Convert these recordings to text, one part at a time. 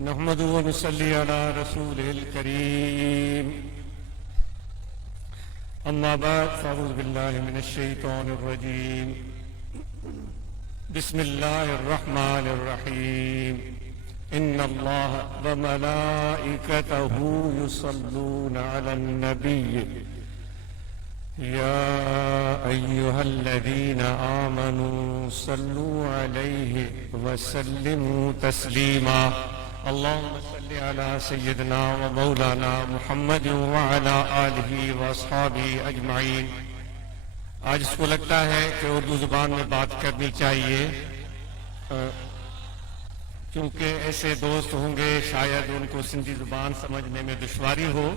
نحمد ونصلي على رسوله الكريم أما بعد فأعوذ بالله من الشيطان الرجيم بسم الله الرحمن الرحيم إن الله وملائكته يصلون على النبي يا أيها الذين آمنوا صلوا عليه وسلموا تسليما اللهم صل على سيدنا ومولانا محمد وعلى آلہ واصحابہ اجمعین۔ آج اس کو لگتا ہے کہ اردو زبان میں بات کرنی چاہیے، کیونکہ ایسے دوست ہوں گے شاید ان کو سندھی زبان سمجھنے میں دشواری ہو۔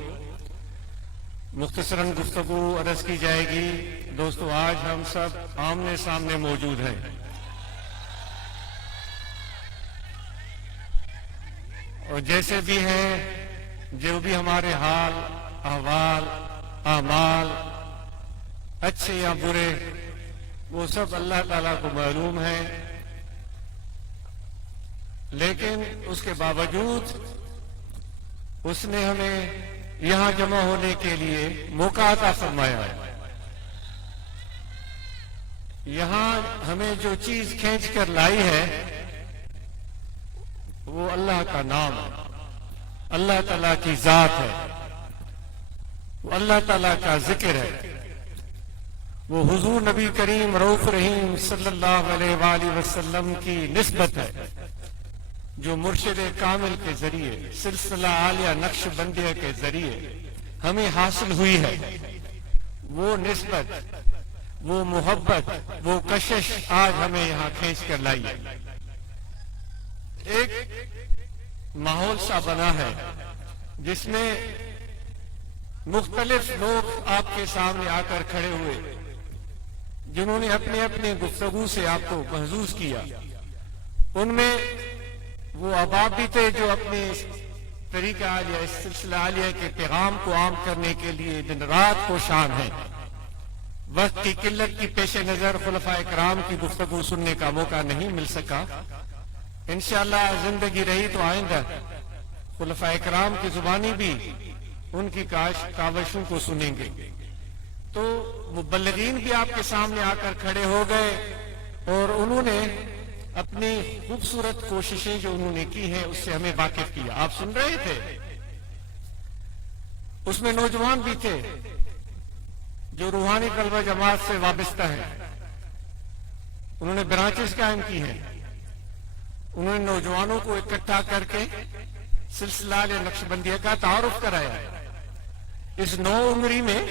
مختصراً گفتگو عرض کی جائے گی۔ دوستو، آج ہم سب آمنے سامنے موجود ہیں، اور جیسے بھی ہیں، جو بھی ہمارے حال، احوال، اعمال اچھے یا برے، وہ سب اللہ تعالیٰ کو معلوم ہے، لیکن اس کے باوجود اس نے ہمیں یہاں جمع ہونے کے لیے موقع عطا فرمایا ہے۔ یہاں ہمیں جو چیز کھینچ کر لائی ہے وہ اللہ کا نام ہے، اللہ تعالیٰ کی ذات ہے، وہ اللہ تعالیٰ کا ذکر ہے، وہ حضور نبی کریم رؤوف رحیم صلی اللہ علیہ وآلہ وسلم کی نسبت ہے، جو مرشد کامل کے ذریعے سلسلہ عالیہ نقش بندیہ کے ذریعے ہمیں حاصل ہوئی ہے۔ وہ نسبت، وہ محبت، وہ کشش آج ہمیں یہاں کھینچ کر لائی ہے۔ ایک ماحول سا بنا ہے جس میں مختلف لوگ آپ کے سامنے آ کر کھڑے ہوئے، جنہوں نے اپنے اپنے گفتگو سے آپ کو محظوظ کیا۔ ان میں وہ احباب بھی تھے جو اپنے طریقہ عالیہ، اس سلسلہ عالیہ کے پیغام کو عام کرنے کے لیے دن رات کوشاں ہیں۔ وقت کی قلت کی پیش نظر خلفائے کرام کی گفتگو سننے کا موقع نہیں مل سکا۔ انشاءاللہ زندگی رہی تو آئندہ خلفائے کرام کی زبانی بھی ان کی کاوشوں کو سنیں گے۔ تو مبلغین بھی آپ کے سامنے آ کر کھڑے ہو گئے، اور انہوں نے اپنی خوبصورت کوششیں جو انہوں نے کی ہیں اس سے ہمیں واقف کیا۔ آپ سن رہے تھے، اس میں نوجوان بھی تھے جو روحانی طلبہ جماعت سے وابستہ ہیں، انہوں نے برانچز قائم کی ہیں، انہوں نے نوجوانوں کو اکٹھا کر کے سلسلہ نقش بندیہ کا تعارف کرایا۔ اس نو عمری میں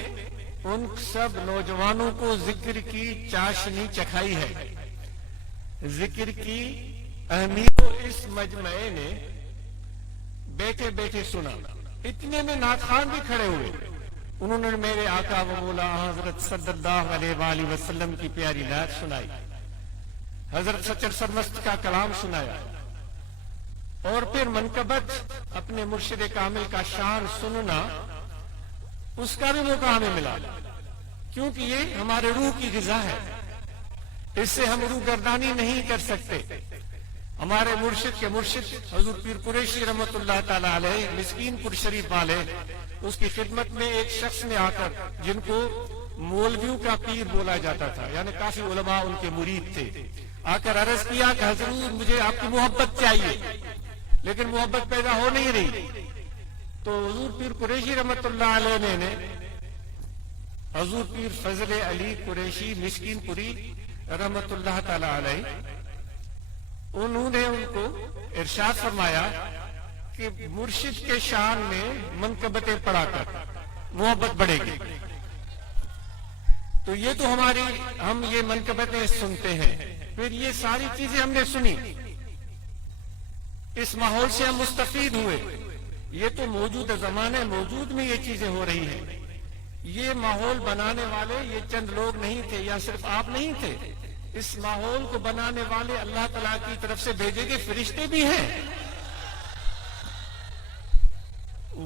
ان سب نوجوانوں کو ذکر کی چاشنی چکھائی ہے۔ ذکر کی اہمیت اس مجمع نے بیٹھے بیٹھے سنا۔ اتنے میں نعت بھی کھڑے ہوئے، انہوں نے میرے آقا و مولا حضرت صلی اللہ علیہ وآلہ وسلم کی پیاری نعت سنائی، حضرت سچر سرمست کا کلام سنایا، اور پھر منقبت اپنے مرشد کامل کا شان سننا، اس کا بھی موقع ہمیں ملا، کیونکہ یہ ہمارے روح کی غذا ہے، اس سے ہم روح گردانی نہیں کر سکتے۔ ہمارے مرشد کے مرشد حضور پیر قریشی رحمت اللہ تعالی علیہ مسکین پور شریف والے، اس کی خدمت میں ایک شخص نے آ کر، جن کو مولویوں کا پیر بولا جاتا تھا، یعنی کافی علماء ان کے مرید تھے، آ کر عرض کیا کہ حضور مجھے آپ کی محبت چاہیے، لیکن محبت پیدا ہو نہیں رہی۔ تو حضور پیر قریشی رحمت اللہ علیہ نے حضور پیر فضل علی قریشی مسکین پوری رحمت اللہ تعالی علیہ، انہوں نے ان کو ارشاد فرمایا کہ مرشد کے شان میں منقبتیں پڑھا کر محبت بڑھے گی۔ تو یہ تو ہم یہ منقبتیں سنتے ہیں، پھر یہ ساری چیزیں ہم نے سنی، اس ماحول سے ہم مستفید ہوئے۔ یہ تو موجودہ زمانے موجود میں یہ چیزیں ہو رہی ہیں۔ یہ ماحول بنانے والے یہ چند لوگ نہیں تھے، یا صرف آپ نہیں تھے، اس ماحول کو بنانے والے اللہ تعالیٰ کی طرف سے بھیجے گئے فرشتے بھی ہیں،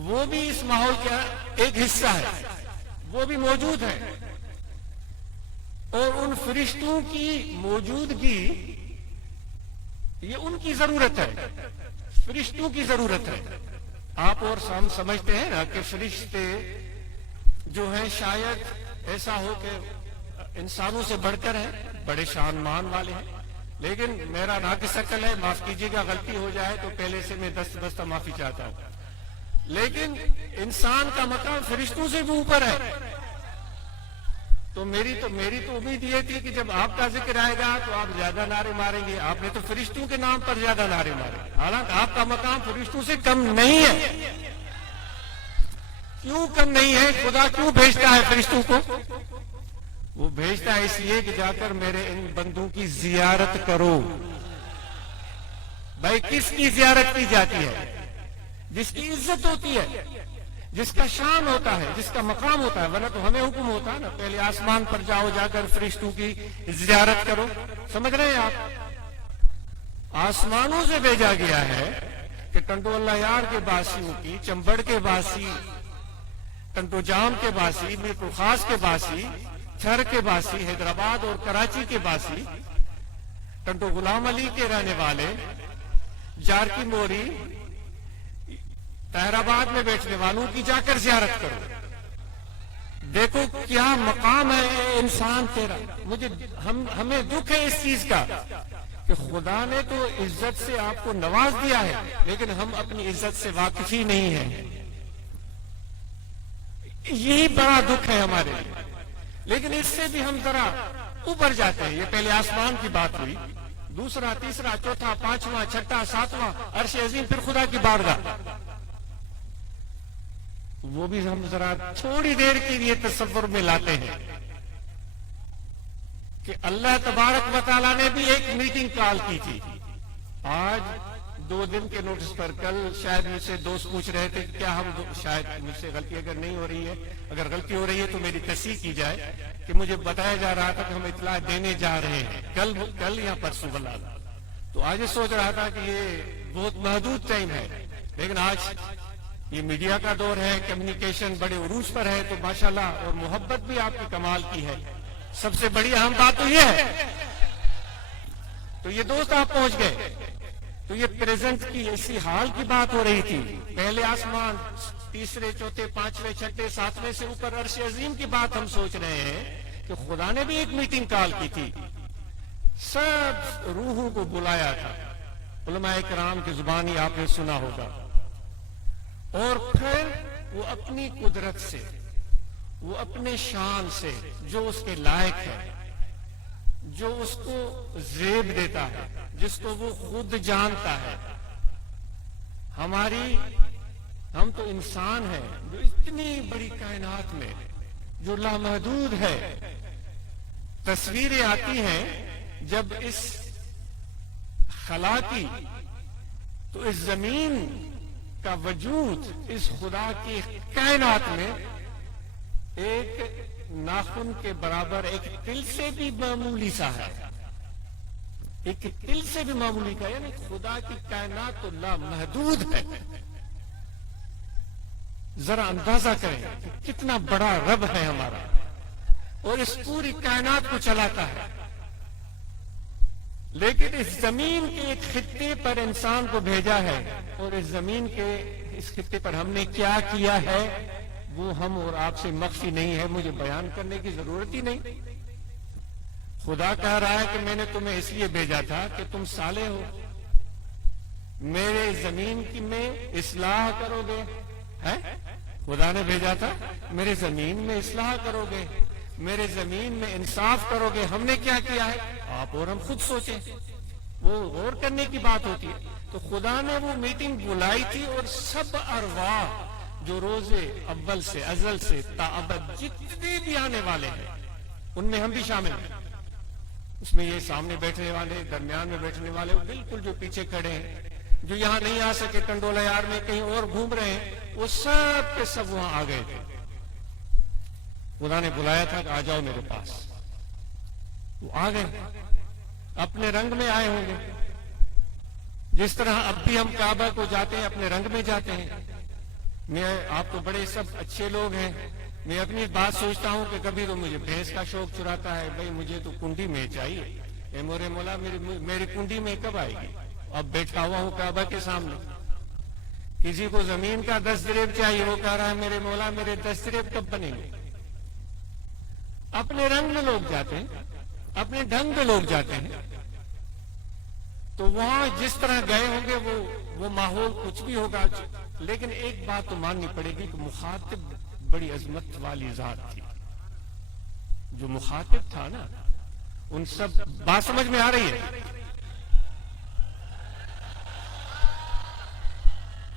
وہ بھی اس ماحول کا ایک حصہ ہے، وہ بھی موجود ہیں، اور ان فرشتوں کی موجودگی یہ ان کی ضرورت ہے۔ فرشتوں کی ضرورت ہے. آپ اور ہم سمجھتے ہیں نا کہ فرشتے جو ہیں شاید ایسا ہو کہ انسانوں سے بڑھ کر ہیں, بڑے شان مان والے ہیں, لیکن میرا ناقص عقل ہے, معاف کیجیے گا, غلطی ہو جائے تو پہلے سے میں دستہ معافی چاہتا ہوں. لیکن انسان کا مقام فرشتوں سے بھی اوپر ہے. تو میری تو امید یہ تھی کہ جب آپ کا ذکر آئے گا تو آپ زیادہ نعرے ماریں گے. آپ نے تو فرشتوں کے نام پر زیادہ نعرے مارے, حالانکہ آپ کا مقام فرشتوں سے کم نہیں ہے. کیوں کم نہیں ہے؟ خدا کیوں بھیجتا ہے فرشتوں کو؟ وہ بھیجتا ہے اس لیے کہ جا کر میرے ان بندوں کی زیارت کرو. بھائی کس کی زیارت کی جاتی ہے؟ جس کی عزت ہوتی ہے, جس کا شان ہوتا ہے, جس کا مقام ہوتا ہے. ورنہ تو ہمیں حکم ہوتا ہے نا, پہلے آسمان پر جاؤ, جا کر فرشتوں کی زیارت کرو. سمجھ رہے ہیں آپ؟ آسمانوں سے بھیجا گیا ہے کہ ٹنٹو اللہ یار کے باسیوں کی, چمبڑ کے باسی, ٹنٹو جام کے باسی, میرپور خاص کے باسی, چھر کے باسی, حیدرآباد اور کراچی کے باسی, ٹنٹو غلام علی کے رہنے والے, جارکی موری, طاہر آباد میں بیٹھنے والوں کی جا کر زیارت کرو. دیکھو کیا مقام ہے انسان تیرا. ہمیں دکھ ہے اس چیز کا کہ خدا نے تو عزت سے آپ کو نواز دیا ہے, لیکن ہم اپنی عزت سے واقف ہی نہیں ہیں. یہی بڑا دکھ ہے ہمارے لیے. لیکن اس سے بھی ہم ذرا اوپر جاتے ہیں. یہ پہلے آسمان کی بات ہوئی, دوسرا, تیسرا, چوتھا, پانچواں, چھٹا, ساتواں, عرش عظیم, پھر خدا کی بارگاہ. وہ بھی ہم ذرا تھوڑی دیر کے لیے تصور میں لاتے ہیں کہ اللہ تبارک و تعالیٰ نے بھی ایک میٹنگ کال کی تھی. آج 2 دن کے نوٹس پر, کل شاید مجھ سے دوست پوچھ رہے تھے کہ کیا ہم, شاید مجھ سے غلطی اگر نہیں ہو رہی ہے, اگر غلطی ہو رہی ہے تو میری تصحیح کی جائے, کہ مجھے بتایا جا رہا تھا کہ ہم اطلاع دینے جا رہے ہیں کل یا پرسوں والا. تو آج سوچ رہا تھا کہ یہ بہت محدود ٹائم ہے, لیکن آج یہ میڈیا کا دور ہے, کمیونیکیشن بڑے عروج پر ہے, تو ماشاءاللہ, اور محبت بھی آپ کی کمال کی ہے. سب سے بڑی اہم بات تو یہ ہے. تو یہ دوست آپ پہنچ گئے. تو یہ پریزنٹ کی اسی حال کی بات ہو رہی تھی. پہلے آسمان, تیسرے, چوتھے, پانچویں, چھٹے, ساتویں سے اوپر عرش عظیم کی بات ہم سوچ رہے ہیں کہ خدا نے بھی ایک میٹنگ کال کی تھی, سب روحوں کو بلایا تھا. علماء کرام کی زبانی آپ نے سنا ہوگا. اور پھر وہ اپنی قدرت سے, وہ اپنے شان سے, جو اس کے لائق ہے, جو اس کو زیب دیتا ہے, جس کو وہ خود جانتا ہے. ہم تو انسان ہیں جو اتنی بڑی کائنات میں, جو لامحدود ہے. تصویریں آتی ہیں جب اس خلا کی, تو اس زمین کا وجود, اس خدا کی کائنات میں ایک ناخن کے برابر, ایک تل سے بھی معمولی سا ہے. ایک تل سے بھی معمولی کا, یعنی خدا کی کائنات تو لامحدود ہے. ذرا اندازہ کریں کہ کتنا بڑا رب ہے ہمارا, اور اس پوری کائنات کو چلاتا ہے. لیکن اس زمین کے ایک خطے پر انسان کو بھیجا ہے, اور اس زمین کے اس خطے پر ہم نے کیا کیا ہے وہ ہم اور آپ سے مخفی نہیں ہے, مجھے بیان کرنے کی ضرورت ہی نہیں. خدا کہہ رہا ہے کہ میں نے تمہیں اس لیے بھیجا تھا کہ تم صالح ہو, میرے زمین کی میں اصلاح کرو گے. ہے خدا نے بھیجا تھا, میرے زمین میں اصلاح کرو گے, میرے زمین میں انصاف کرو گے. ہم نے کیا کیا ہے آپ اور ہم خود سوچیں, وہ غور کرنے کی بات ہوتی ہے. تو خدا نے وہ میٹنگ بلائی تھی, اور سب ارواح جو روز اول سے, ازل سے تا ابد جتنے بھی آنے والے ہیں, ان میں ہم بھی شامل ہیں. اس میں یہ سامنے بیٹھنے والے, درمیان میں بیٹھنے والے, بالکل جو پیچھے کھڑے ہیں, جو یہاں نہیں آ سکے, ٹنڈولا یار میں کہیں اور گھوم رہے ہیں, وہ سب کے سب وہاں آ گئے تھے. خدا نے بلایا تھا کہ آ جاؤ میرے پاس. وہ آ گئے, اپنے رنگ میں آئے ہوں گے. جس طرح اب بھی ہم کعبہ کو جاتے ہیں, اپنے رنگ میں جاتے ہیں. آپ تو بڑے سب اچھے لوگ ہیں. میں اپنی بات سوچتا ہوں کہ کبھی تو مجھے بھینس کا شوق چراتا ہے, بھائی مجھے تو کنڈی میں چاہیے. اے مورے مولا, میری کنڈی میں کب آئے گی؟ اب بیٹھا ہوا ہوں کعبہ کے سامنے, کسی کو زمین کا 10 جریب چاہیے، وہ کہہ رہا ہے میرے مولا میرے 10 جریب کب بنیں گے؟ اپنے رنگ میں لوگ جاتے ہیں، اپنے ڈھنگ میں لوگ جاتے ہیں، تو وہاں جس طرح گئے ہوں گے وہ ماحول کچھ بھی ہوگا، لیکن ایک بات تو ماننی پڑے گی کہ مخاطب بڑی عظمت والی ذات تھی. جو مخاطب تھا نا، ان سب بات سمجھ میں آ رہی ہے؟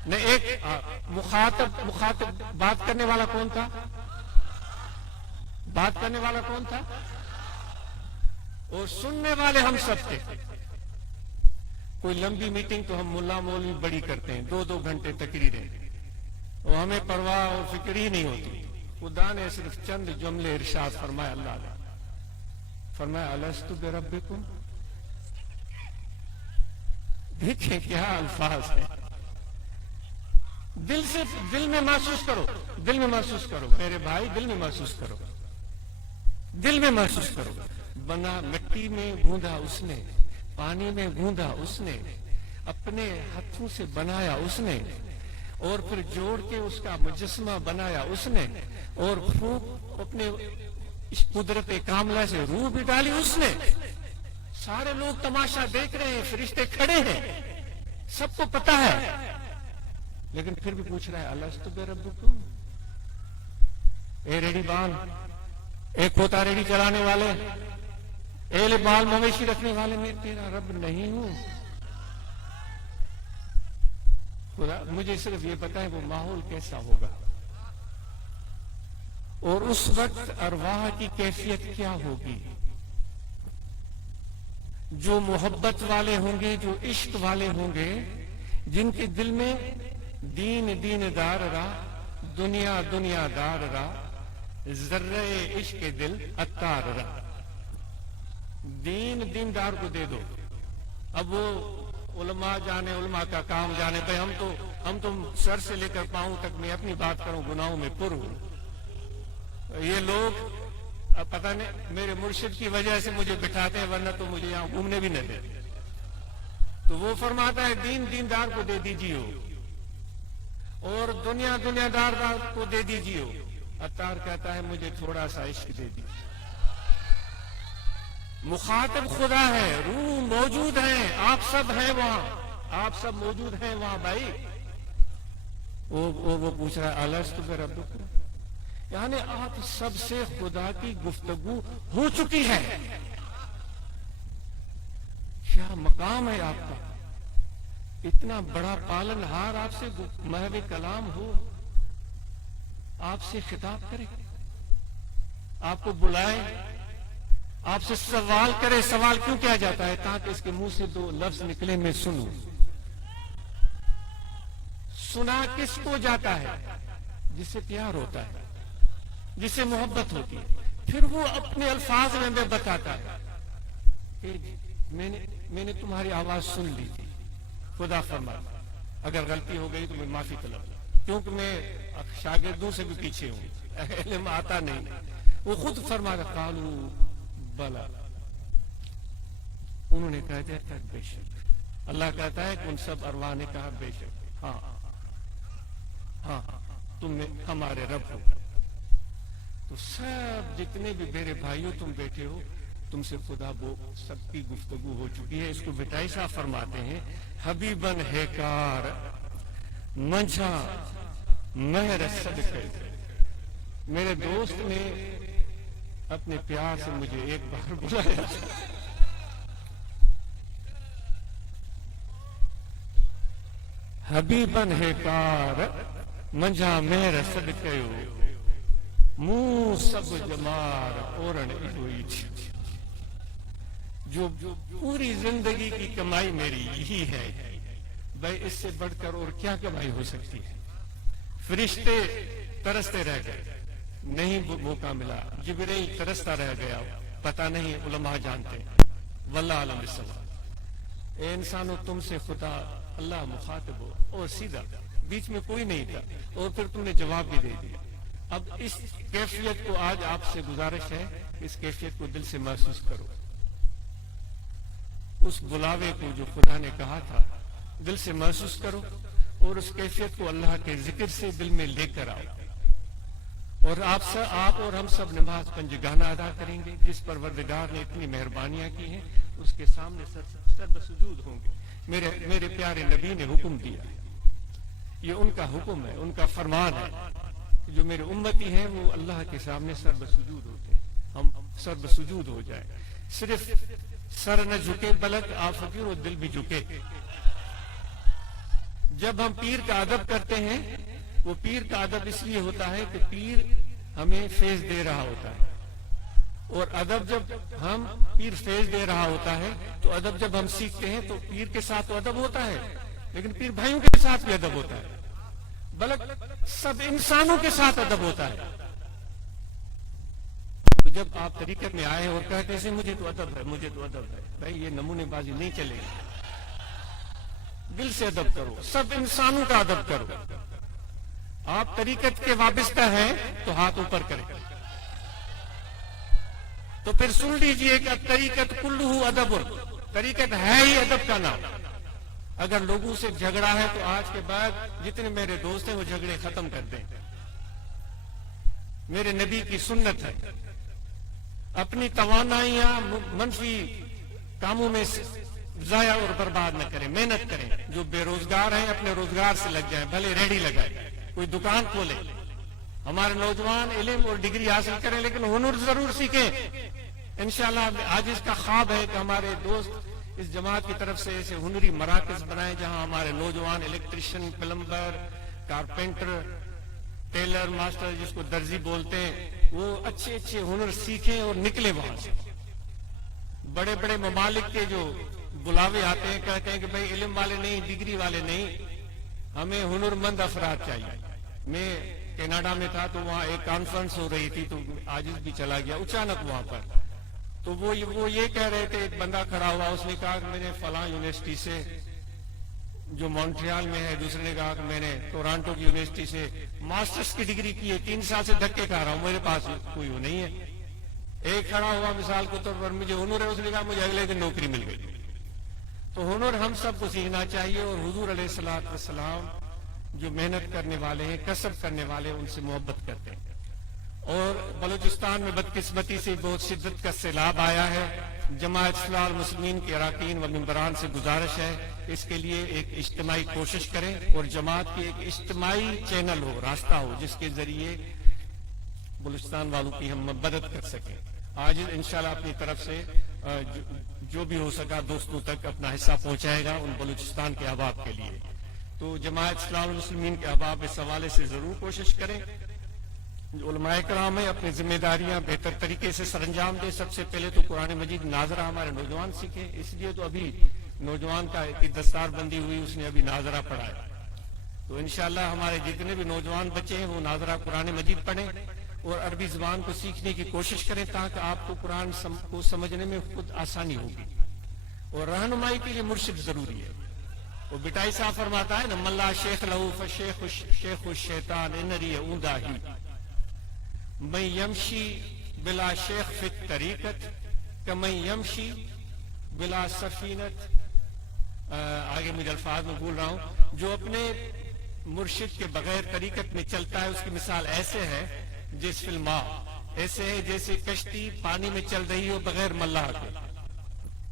نہیں، ایک مخاطب بات کرنے والا کون تھا؟ بات کرنے والا کون تھا؟ اور سننے والے ہم سب تھے. کوئی لمبی میٹنگ تو ہم ملا مولوی بڑی کرتے ہیں، 2 گھنٹے تقریریں، اور ہمیں پرواہ اور فکر ہی نہیں ہوتی. خدا نے صرف چند جملے ارشاد فرمایا، اللہ نے فرمایا الستو بربکم. دیکھیں کیا الفاظ ہیں. دل میں محسوس کرو، دل میں محسوس کرو میرے بھائی، دل میں محسوس کرو، دل میں محسوس کرو. بنا مٹی میں گوندا اس نے، پانی میں گوندا اس نے، اپنے ہاتھوں سے بنایا اس نے، اور پھر جوڑ کے اس کا مجسمہ بنایا اس نے، اور پھونک اپنے اس قدرت کاملہ سے روح بھی ڈالی اس نے. سارے لوگ تماشا دیکھ رہے ہیں، فرشتے کھڑے ہیں، سب کو پتا ہے، لیکن پھر بھی پوچھ رہا ہے الستو بربکم. اے ریڑی بان، اے کھوتا ریڑی چلانے والے، اے بال مویشی رکھنے والے، میں تیرا رب نہیں ہوں؟ خدا مجھے صرف یہ پتا ہے وہ ماحول کیسا ہوگا، اور اس وقت ارواح کی کیفیت کیا ہوگی. جو محبت والے ہوں گے، جو عشق والے ہوں گے، جن کے دل میں دین دار را، دنیا دار را، ذرہ عشق دل اتار را. دین دار کو دے دو. اب وہ علماء جانے، علماء کا کام جانے. بھائی ہم تو سر سے لے کر پاؤں تک میں اپنی بات کروں، گناہوں میں پر ہوں. یہ لوگ اب پتہ نہیں میرے مرشد کی وجہ سے مجھے بٹھاتے ہیں، ورنہ تو مجھے یہاں گھومنے بھی نہ دیتے. تو وہ فرماتا ہے دیندار کو دے دیجیے، اور دنیا دار کو دے دیجیے. عطار کہتا ہے مجھے تھوڑا سا عشق دے دیجیے. مخاطب خدا ہے، روح موجود ہے، آپ سب ہیں وہاں، آپ سب موجود ہیں وہاں. بھائی وہ پوچھ رہا ہے الستو بربکم، یعنی آپ سب سے خدا کی گفتگو ہو چکی ہے. کیا مقام ہے آپ کا، اتنا بڑا پالن ہار آپ سے محو کلام ہو، آپ سے خطاب کرے، آپ کو بلائے، آپ سے سوال کرے. سوال کیوں کیا جاتا ہے؟ تاکہ اس کے منہ سے 2 لفظ نکلے میں سنوں. سنا کس کو جاتا ہے؟ جس سے پیار ہوتا ہے، جس سے محبت ہوتی ہے. پھر وہ اپنے الفاظ میں بتاتا ہے کہ میں نے تمہاری آواز سن لی تھی. خدا فرماتا اگر غلطی ہو گئی تو میں معافی طلب، کیونکہ میں شاگردوں سے بھی پیچھے ہوں، علم آتا نہیں. وہ خود فرماتا قالو بلا، انہوں نے کہا جاتا بے شک. اللہ کہتا ہے کہ ان سب ارواح نے کہا بے شک، ہاں تم ہمارے رب ہو. تو سب جتنے بھی میرے بھائیوں تم بیٹھے ہو، تم سے خدا سب کی گفتگو ہو چکی ہے. اس کو بٹائی صاحب فرماتے ہیں حبیبن ہے کار منجھا مہر صدقے. میرے دوست نے اپنے پیار سے مجھے ایک بار بلایا. حبیبن ہے کار منجھا مہر صدقے، منہ سب جمار اورن ہوئی. جو پوری زندگی کی کمائی میری یہی ہے. بھائی اس سے بڑھ کر اور کیا کمائی ہو سکتی ہے؟ فرشتے ترستے رہ گئے، نہیں موقع ملا. جبرائیل ترستا رہ گیا، پتہ نہیں، علماء جانتے. واللہ عالم بالصواب. اے انسانوں، تم سے خدا اللہ مخاطب ہو، اور سیدھا، بیچ میں کوئی نہیں تھا، اور پھر تم نے جواب بھی دے دیا. اب اس کیفیت کو آج آپ سے گزارش ہے، اس کیفیت کو دل سے محسوس کرو. اس بلاوے کو جو خدا نے کہا تھا دل سے محسوس کرو، اور اس کیفیت کو اللہ کے ذکر سے دل میں لے کر آؤ. اور آپ اور ہم سب نماز پنجگانہ ادا کریں گے. جس پروردگار نے اتنی مہربانیاں کی ہیں اس کے سامنے سر بسجود ہوں گے. میرے پیارے نبی نے حکم دیا, یہ ان کا حکم ہے, ان کا فرمان ہے, جو میرے امتی ہیں وہ اللہ کے سامنے سر بسجود ہوتے ہیں. ہم سر بسجود ہو جائیں. صرف سر نہ جھکے بلکہ آپ فقیر اور دل بھی جھکے. جب ہم پیر کا ادب کرتے ہیں, وہ پیر کا ادب اس لیے ہوتا ہے کہ پیر ہمیں فیض دے رہا ہوتا ہے. اور ادب جب ہم پیر فیض دے رہا ہوتا ہے تو ادب جب ہم سیکھتے ہیں تو پیر کے ساتھ تو ادب ہوتا ہے, لیکن پیر بھائیوں کے ساتھ بھی ادب ہوتا ہے, بلکہ سب انسانوں کے ساتھ ادب ہوتا ہے. تو جب آپ طریقت میں آئے اور کہتے ہیں مجھے تو ادب ہے, مجھے تو ادب ہے, بھائی یہ نمونے بازی نہیں چلے گی. دل سے ادب کرو, سب انسانوں کا ادب کرو. آپ طریقت کے وابستہ ہیں تو ہاتھ اوپر کریں. تو پھر سن لیجئے کہ طریقت کلہ ادب, طریقت ہے ہی ادب کا نام. اگر لوگوں سے جھگڑا ہے تو آج کے بعد جتنے میرے دوست ہیں وہ جھگڑے ختم کر دیں. میرے نبی کی سنت ہے, اپنی توانائیاں منفی کاموں میں ضائع اور برباد نہ کریں, محنت کریں. جو بے روزگار ہیں اپنے روزگار سے لگ جائیں, بھلے ریڑھی لگائیں, کوئی دکان کھولیں. ہمارے نوجوان علم اور ڈگری حاصل کریں لیکن ہنر ضرور سیکھیں. انشاءاللہ آج اس کا خواب ہے کہ ہمارے دوست اس جماعت کی طرف سے ایسے ہنری مراکز بنائیں جہاں ہمارے نوجوان electrician, plumber, carpenter, tailor master جس کو درزی بولتے ہیں, وہ اچھے اچھے ہنر سیکھیں اور نکلے وہاں سے. بڑے بڑے ممالک کے جو بلاوے آتے ہیں کہتے ہیں کہ بھئی علم والے نہیں, ڈگری والے نہیں, ہمیں ہنرمند افراد چاہیے. میں کینیڈا میں تھا تو وہاں ایک کانفرنس ہو رہی تھی تو عاجز بھی چلا گیا اچانک وہاں پر. تو وہ یہ کہہ رہے تھے, ایک بندہ کھڑا ہوا, اس نے کہا کہ میں نے فلاں یونیورسٹی سے جو مونٹریال میں ہے, دوسرے نے کہا کہ میں نے ٹورانٹو کی یونیورسٹی سے ماسٹرز کی ڈگری کی ہے, 3 سال سے دھکے کھا رہا ہوں, میرے پاس کوئی وہ نہیں ہے. ایک کھڑا ہوا مثال کے طور پر, مجھے ہنر ہے, اس نے کہا مجھے اگلے دن نوکری مل گئی. تو ہنر ہم سب کو سیکھنا چاہیے. اور حضور علیہ الصلوۃ والسلام جو محنت کرنے والے ہیں, کسب کرنے والے, ان سے محبت کرتے ہیں. اور بلوچستان میں بدقسمتی سے بہت شدت کا سیلاب آیا ہے. جماعت اصلاح المسلمین کے اراکین و ممبران سے گزارش ہے اس کے لیے ایک اجتماعی کوشش کریں اور جماعت کی ایک اجتماعی چینل ہو, راستہ ہو, جس کے ذریعے بلوچستان والوں کی ہم مدد کر سکیں. آج انشاءاللہ اپنی طرف سے جو بھی ہو سکا دوستوں تک اپنا حصہ پہنچائے گا ان بلوچستان کے احباب کے لیے. تو جماعت اصلاح المسلمین کے احباب اس حوالے سے ضرور کوشش کریں. جو علماء کرام ہیں اپنی ذمہ داریاں بہتر طریقے سے سر انجام دیں. سب سے پہلے تو قرآن مجید ناظرہ ہمارے نوجوان سیکھیں. اس لیے تو ابھی نوجوان کی دستار بندی ہوئی, اس نے ابھی ناظرہ پڑھا ہے. تو انشاءاللہ ہمارے جتنے بھی نوجوان بچے ہیں وہ ناظرہ قرآن مجید پڑھیں اور عربی زبان کو سیکھنے کی کوشش کریں تاکہ آپ کو قرآن کو سمجھنے میں خود آسانی ہوگی. اور رہنمائی کے لیے مرشد ضروری ہے. وہ بٹائی صاحب فرماتا ہے نا, ملا شیخ لہو فشیخ شیخ الشیطان انری اوندا ہی میں یمشی بلا شیخ فی الطریقت کمن یمشی بلا سفینت. آگے مجھے الفاظ میں بھول رہا ہوں. جو اپنے مرشد کے بغیر طریقت میں چلتا ہے اس کی مثال ایسے ہے جس فلما, ایسے ہے جیسے کشتی پانی میں چل رہی ہو بغیر ملاح کے.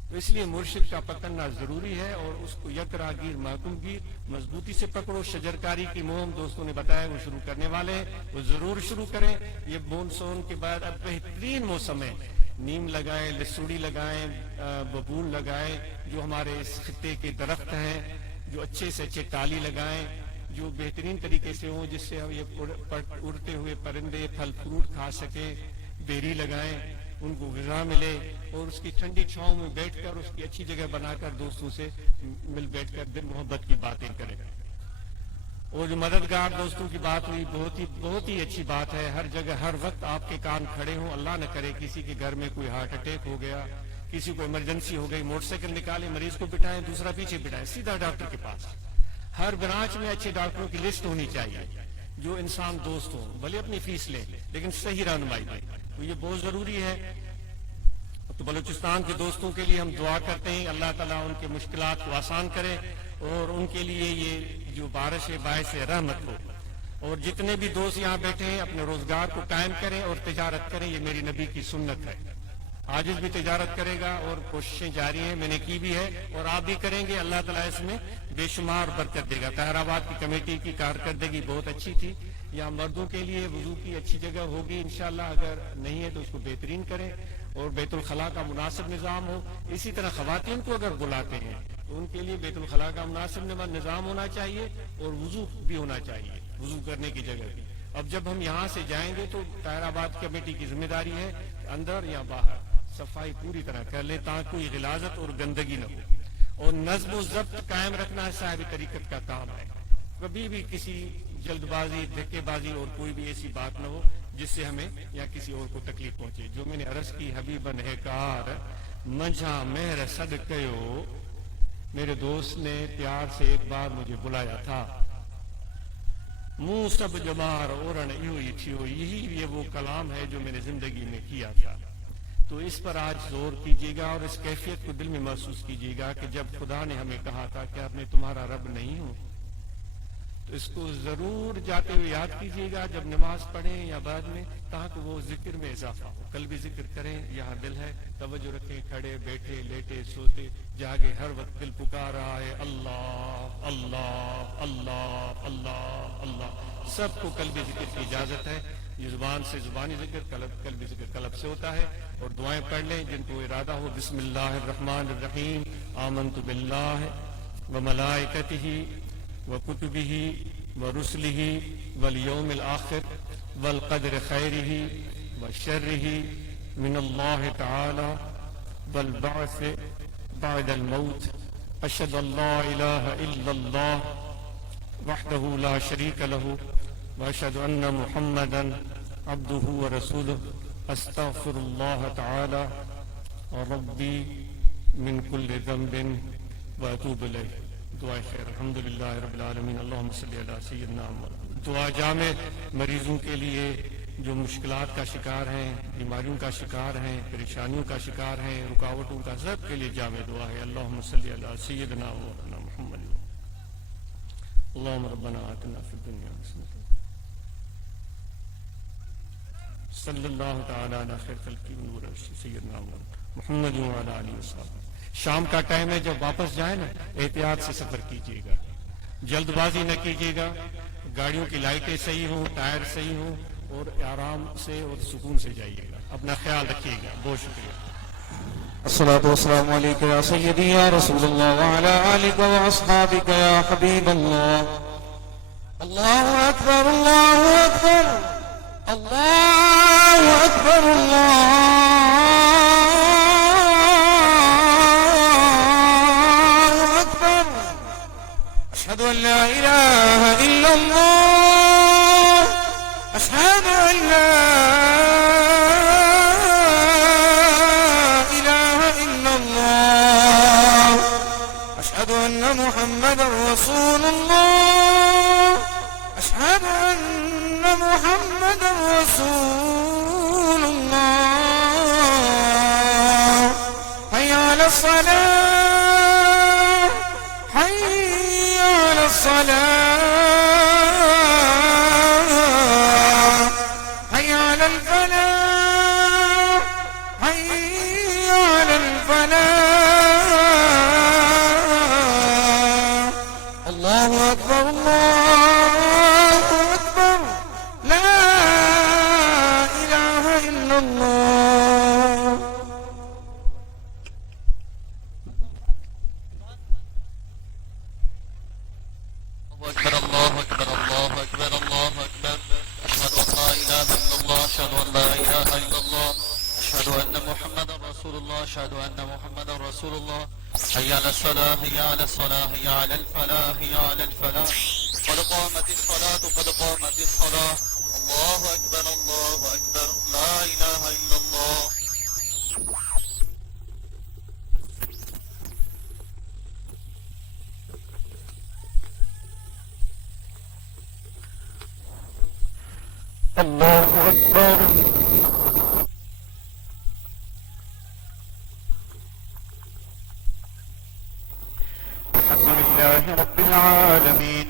تو اس لیے مرشد کا پکڑنا ضروری ہے اور اس کو یک راہ گیر محکوم گیر مضبوطی سے پکڑو. شجرکاری کی مہم دوستوں نے بتایا وہ شروع کرنے والے ہیں, وہ ضرور شروع کریں. یہ مونسون کے بعد اب بہترین موسم ہے. نیم لگائیں, لسوڑی لگائیں, ببول لگائیں, جو ہمارے اس خطے کے درخت ہیں, جو اچھے سے اچھے ٹالی لگائیں جو بہترین طریقے سے ہوں, جس سے یہ اڑتے ہوئے پرندے پھل فروٹ کھا سکیں. بیری لگائیں, ان کو غذا ملے اور اس کی ٹھنڈی چھاؤں میں بیٹھ کر اس کی اچھی جگہ بنا کر دوستوں سے مل بیٹھ کر دل محبت کی باتیں کریں. اور جو مددگار دوستوں کی بات ہوئی, بہت ہی اچھی بات ہے. ہر جگہ ہر وقت آپ کے کان کھڑے ہوں. اللہ نہ کرے کسی کے گھر میں کوئی ہارٹ اٹیک ہو گیا, کسی کو ایمرجنسی ہو گئی, موٹر سائیکل نکالیں, مریض کو بٹھائیں, دوسرا پیچھے بٹھائیں, سیدھا ڈاکٹر کے پاس. ہر برانچ میں اچھے ڈاکٹروں کی لسٹ ہونی چاہیے جو انسان دوست ہوں, بھلے اپنی فیس لیں لیکن صحیح رہنمائی دیں. تو یہ بہت ضروری ہے. تو بلوچستان کے دوستوں کے لیے ہم دعا کرتے ہیں اللہ تعالیٰ ان کے مشکلات کو آسان کرے اور ان کے لیے یہ جو بارش باعث رحمت ہو. اور جتنے بھی دوست یہاں بیٹھے ہیں اپنے روزگار کو قائم کریں اور تجارت کریں, یہ میری نبی کی سنت ہے. عاجز بھی تجارت کرے گا اور کوششیں جاری ہیں, میں نے کی بھی ہے اور آپ بھی کریں گے. اللہ تعالیٰ اس میں بے شمار برکت دے گا. طاہر آباد کی کمیٹی کی کارکردگی بہت اچھی تھی. یہاں مردوں کے لیے وضو کی اچھی جگہ ہوگی انشاءاللہ, اگر نہیں ہے تو اس کو بہترین کریں, اور بیت الخلاء کا مناسب نظام ہو. اسی طرح خواتین کو اگر بلاتے ہیں تو ان کے لیے بیت الخلاء کا مناسب نظام ہونا چاہیے اور وضو بھی ہونا چاہیے, وضو کرنے کی جگہ بھی. اب جب ہم یہاں سے جائیں گے تو طاہر آباد کمیٹی کی ذمہ داری ہے کہ اندر یا باہر صفائی پوری طرح کر لے تاکہ کوئی غلاظت اور گندگی نہ ہو. اور نظم و ضبط قائم رکھنا صاحب طریقت کا کام ہے. کبھی بھی کسی جلد بازی, دھکے بازی اور کوئی بھی ایسی بات نہ ہو جس سے ہمیں یا کسی اور کو تکلیف پہنچے. جو میں نے عرض کی حبیبن ہے کار منجھا مہر صدقیو, میرے دوست نے پیار سے ایک بار مجھے بلایا تھا. منہ سب جمار اورن ایوئی تھیو, یہی یہ وہ کلام ہے جو میں نے زندگی میں کیا تھا. تو اس پر آج زور کیجیے گا اور اس کیفیت کو دل میں محسوس کیجیے گا کہ جب خدا نے ہمیں کہا تھا کہ اب میں تمہارا رب نہیں ہوں, تو اس کو ضرور جاتے ہوئے یاد کیجیے گا جب نماز پڑھیں یا بعد میں, تاکہ وہ ذکر میں اضافہ ہو. کل بھی ذکر کریں, یہاں دل ہے, توجہ رکھیں, کھڑے بیٹھے لیٹے سوتے جاگے ہر وقت دل پکار رہا ہے اللہ اللہ اللہ اللہ اللہ. سب کو قلبی ذکر کی اجازت ہے. یہ زبان سے زبانی ذکر, قلبی ذکر قلب سے ہوتا ہے. اور دعائیں پڑھ لیں جن کو ارادہ ہو. بسم اللہ الرحمن الرحیم, آمنت باللہ وملائکتہ وکتبہ ورسلہ والیوم الآخر والقدر خیرہ وشرہ من اللہ تعالی والبعث بعد الموت. اشہد ان لا الہ الا اللہ وحدہ لا شریک لہ واشهد ان محمدا عبده ورسوله. استغفر الله تعالى ربي من كل ذنب واتوب اليه. دعا خیر. الحمدللہ رب العالمین. اللہم صلی علی سیدنا محمد. دعا جامع مریضوں کے لیے جو مشکلات کا شکار ہیں, بیماریوں کا شکار ہیں, پریشانیوں کا شکار ہیں, رکاوٹوں کا, سب کے لیے جامع دعا ہے. اللہم صلی علی سیدنا محمد. اللہم ربنا آتنا فی الدنیا حسنۃ صلی اللہ تعالی علی خیر خلقہ ونور سیدنا محمد وعلی آلہ وصحبہ. شام کا ٹائم ہے, جب واپس جائیں نا احتیاط سے سفر کیجیے گا, جلد بازی نہ کیجیے گا. گاڑیوں کی لائٹیں صحیح ہوں, ٹائر صحیح ہوں, اور آرام سے اور سکون سے جائیے گا. اپنا خیال رکھیے گا. بہت شکریہ. الصلاة والسلام عليك يا سيدي يا رسول الله وعلى آلك وأصحابك يا حبيب الله. الله أكبر الله أكبر الله أكبر الله أكبر. أشهد أن لا إله إلا الله. أشهد أن لا محمد رسول الله. أشهد أن محمد رسول الله. حي على الصلاة حي على الصلاة حي على الفلاح حي على الفلاح. الله أكبر الله أكبر لا إله إلا الله. الله أكبر الله أكبر الله أكبر. أشهد أن لا إله إلا الله. أشهد أن لا إله إلا الله. أشهد أن محمدا رسول الله. أشهد أن محمدا رسول الله. حي على الصلاة حي على الصلاة حي على الفلاح حي على الفلاح. قد قامت الصلاة قد قامت الصلاة. الله أكبر الله أكبر لا إله إلا الله. الله أكبر. الحمد لله رب العالمين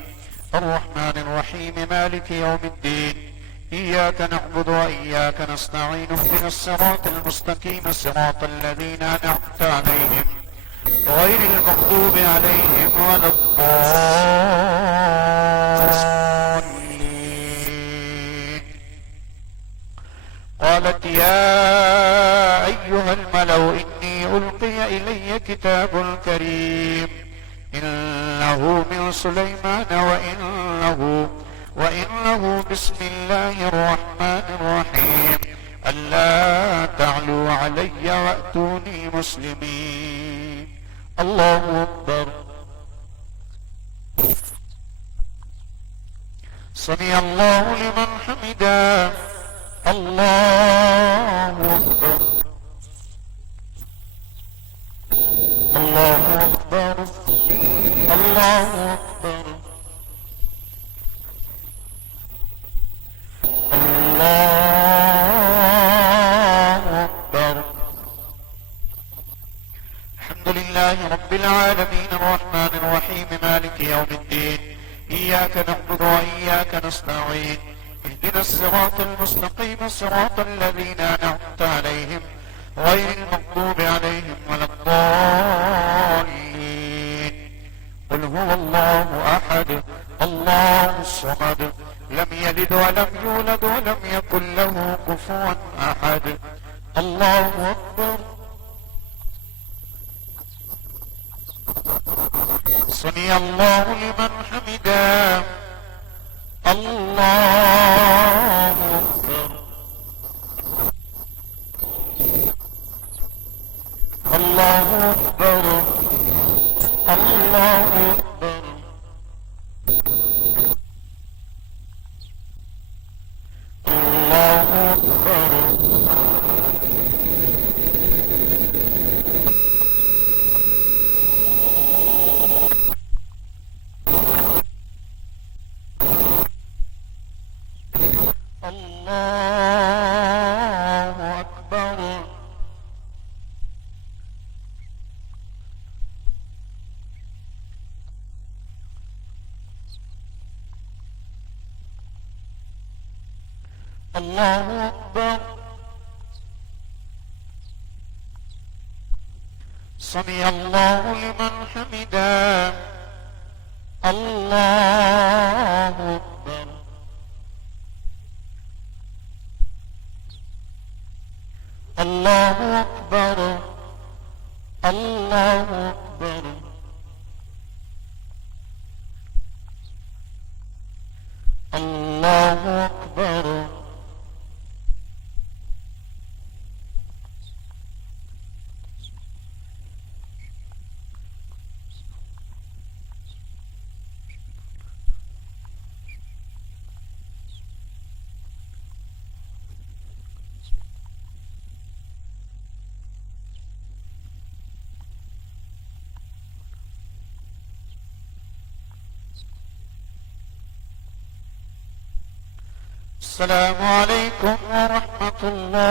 الرحمن الرحيم مالك يوم الدين إياك نعبد وإياك نستعين اهدنا الصراط المستقيم صراط الذين أنعمت عليهم غير المغضوب عليهم ولا الضالين. قالت يا أيها الملأ إني ألقي إلي كتاب كريم إنه من سليمان وإنه بسم الله الرحمن الرحيم ألا تعلوا علي وأتوني مسلمين. الله أكبر. سمع الله لمن حمده. الله أكبر. الله أكبر. الله أكبر. الله أكبر. الحمد لله رب العالمين الرحمن الرحيم مالك يوم الدين إياك نعبد وإياك نستعين اهدنا الصراط المستقيم صراط الذين أنعمت عليهم غير المغضوب عليهم ولا الضالين. قل هو الله أحد الله الصمد لم يلد ولم يولد ولم يكن له كفوا أحد. الله أكبر. سمع الله لمن حمده. الله أكبر. الله أكبر. الله أكبر. الله أكبر. الله أكبر. الله أكبر. سمع الله لمن حمده. الله أكبر. الله أكبر. الله أكبر. الله أكبر. السلام عليكم ورحمة الله.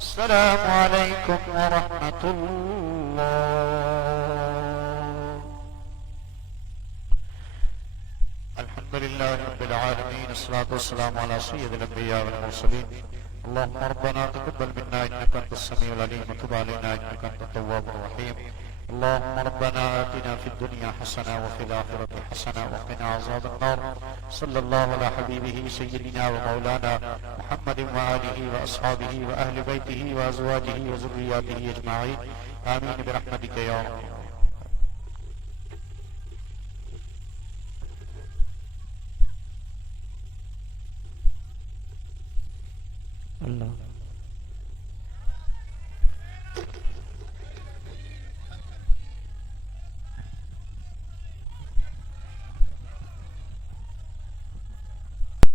السلام عليكم ورحمة الله. الحمد لله رب العالمين الصلاة والسلام على سيد الأنبياء والمرسلين. اللهم ربنا تقبل منا إنك أنت السميع العليم وتب علينا إنك أنت التواب الرحيم. اللهم ربنا آتنا في الدنيا حسنة وفي الآخرة حسنة وقنا عذاب النار. صلى الله على حبيبه سيدنا ومولانا محمد وآله وأصحابه وأهل بيته وأزواجه وذرياته أجمعين آمين برحمتك يا رب. اللہ